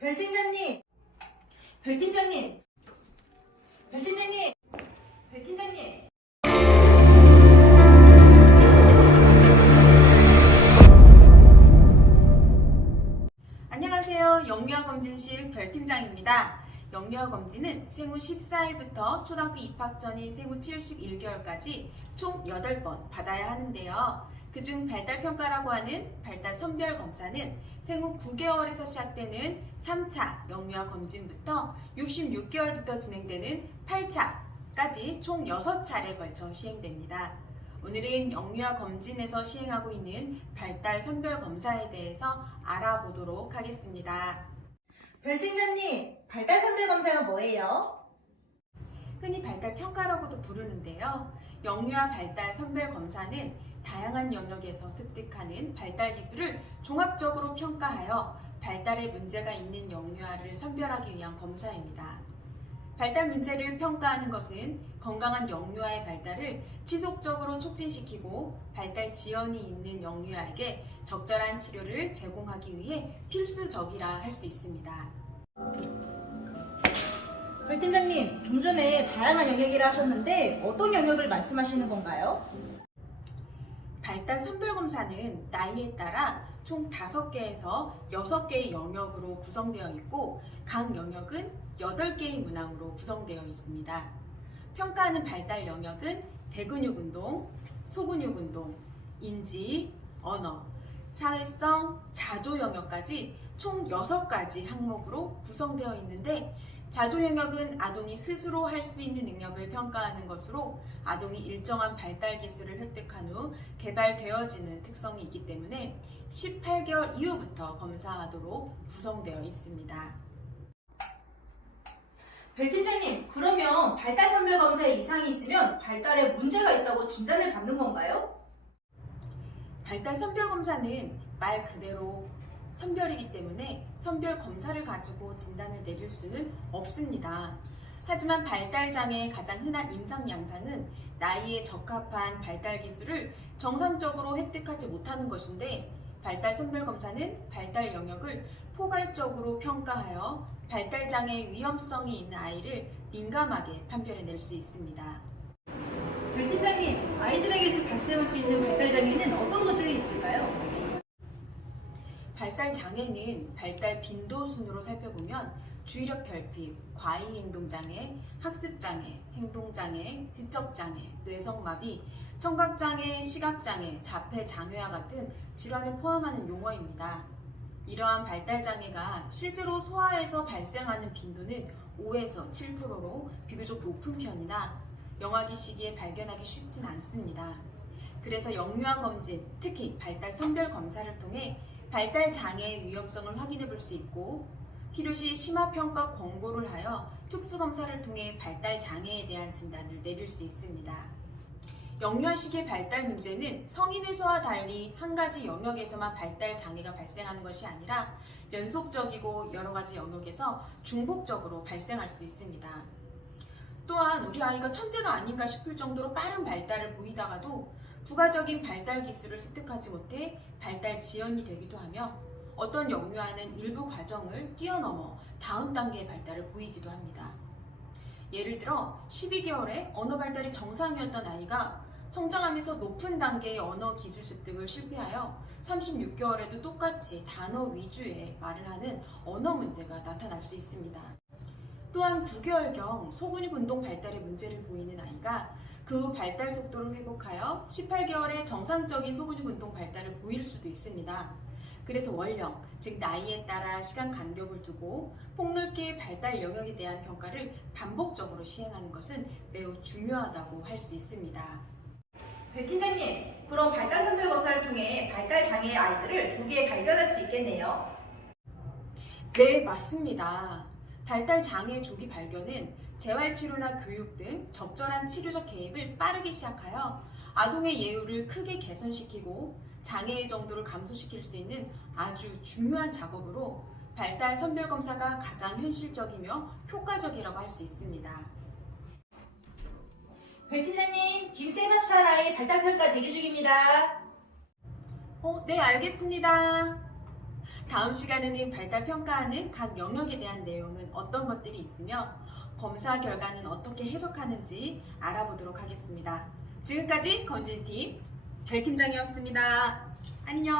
별팀장님! 별팀장님! 별팀장님! 별팀장님! 안녕하세요. 영유아검진실 별팀장입니다. 영유아검진은 생후 14일부터 초등학교 입학 전인 생후 71개월까지 총 8번 받아야 하는데요. 그중 발달평가라고 하는 발달 선별검사는 생후 9개월에서 시작되는 3차 영유아검진부터 66개월부터 진행되는 8차까지 총 6차례에 걸쳐 시행됩니다. 오늘은 영유아검진에서 시행하고 있는 발달 선별검사에 대해서 알아보도록 하겠습니다. 별팀장님! 발달 선별 검사가 뭐예요? 흔히 발달평가라고도 부르는데요. 영유아 발달 선별검사는 다양한 영역에서 습득하는 발달 기술을 종합적으로 평가하여 발달에 문제가 있는 영유아를 선별하기 위한 검사입니다. 발달 문제를 평가하는 것은 건강한 영유아의 발달을 지속적으로 촉진시키고 발달 지연이 있는 영유아에게 적절한 치료를 제공하기 위해 필수적이라 할 수 있습니다. 별팀장님, 좀 전에 다양한 영역이라 하셨는데 어떤 영역을 말씀하시는 건가요? 발달 선별검사는 나이에 따라 총 5개에서 6개의 영역으로 구성되어 있고 각 영역은 8개의 문항으로 구성되어 있습니다. 평가하는 발달 영역은 대근육운동, 소근육운동, 인지, 언어, 사회성, 자조 영역까지 총 6가지 항목으로 구성되어 있는데 자조 영역은 아동이 스스로 할 수 있는 능력을 평가하는 것으로 아동이 일정한 발달 기술을 획득한 후 개발되어지는 특성이 있기 때문에 18개월 이후부터 검사하도록 구성되어 있습니다. 별팀장님, 그러면 발달 선별 검사에 이상이 있으면 발달에 문제가 있다고 진단을 받는 건가요? 발달 선별 검사는 말 그대로 선별이기 때문에 선별 검사를 가지고 진단을 내릴 수는 없습니다. 하지만 발달 장애의 가장 흔한 임상 양상은 나이에 적합한 발달 기술을 정상적으로 획득하지 못하는 것인데 발달 선별 검사는 발달 영역을 포괄적으로 평가하여 발달 장애의 위험성이 있는 아이를 민감하게 판별해낼 수 있습니다. 별팀장님, 아이들에게서 발생할 수 있는 발달 장애는 어떤 것들이 있을까요? 발달 장애는 발달 빈도 순으로 살펴보면 주의력 결핍, 과잉 행동 장애, 학습 장애, 행동 장애, 지적 장애, 뇌성 마비, 청각 장애, 시각 장애, 자폐 장애와 같은 질환을 포함하는 용어입니다. 이러한 발달 장애가 실제로 소아에서 발생하는 빈도는 5에서 7%로 비교적 높은 편이나 영아기 시기에 발견하기 쉽진 않습니다. 그래서 영유아 검진, 특히 발달 선별 검사를 통해 발달 장애의 위험성을 확인해 볼 수 있고 필요시 심화평가 권고를 하여 특수검사를 통해 발달 장애에 대한 진단을 내릴 수 있습니다. 영유아 시기의 발달 문제는 성인에서와 달리 한 가지 영역에서만 발달 장애가 발생하는 것이 아니라 연속적이고 여러 가지 영역에서 중복적으로 발생할 수 있습니다. 또한 우리 아이가 천재가 아닌가 싶을 정도로 빠른 발달을 보이다가도 부가적인 발달 기술을 습득하지 못해 발달 지연이 되기도 하며 어떤 영유아는 일부 과정을 뛰어넘어 다음 단계의 발달을 보이기도 합니다. 예를 들어 12개월에 언어 발달이 정상이었던 아이가 성장하면서 높은 단계의 언어 기술 습득을 실패하여 36개월에도 똑같이 단어 위주의 말을 하는 언어 문제가 나타날 수 있습니다. 또한 9개월경 소근육 운동 발달에 문제를 보이는 아이가 그 후 발달 속도를 회복하여 18개월에 정상적인 소근육 운동 발달을 보일 수도 있습니다. 그래서 원령, 즉 나이에 따라 시간 간격을 두고 폭넓게 발달 영역에 대한 평가를 반복적으로 시행하는 것은 매우 중요하다고 할 수 있습니다. 별팀장님, 그럼 발달 선별 검사를 통해 발달 장애의 아이들을 조기에 발견할 수 있겠네요. 네, 맞습니다. 발달 장애 조기 발견은 재활치료나 교육 등 적절한 치료적 개입을 빠르게 시작하여 아동의 예후를 크게 개선시키고 장애의 정도를 감소시킬 수 있는 아주 중요한 작업으로 발달 선별 검사가 가장 현실적이며 효과적이라고 할 수 있습니다. 별팀장님, 김세마차 아이 발달평가 대기 중입니다. 네, 알겠습니다. 다음 시간에는 발달 평가하는 각 영역에 대한 내용은 어떤 것들이 있으며 검사 결과는 어떻게 해석하는지 알아보도록 하겠습니다. 지금까지 건진팀 별팀장이었습니다. 안녕.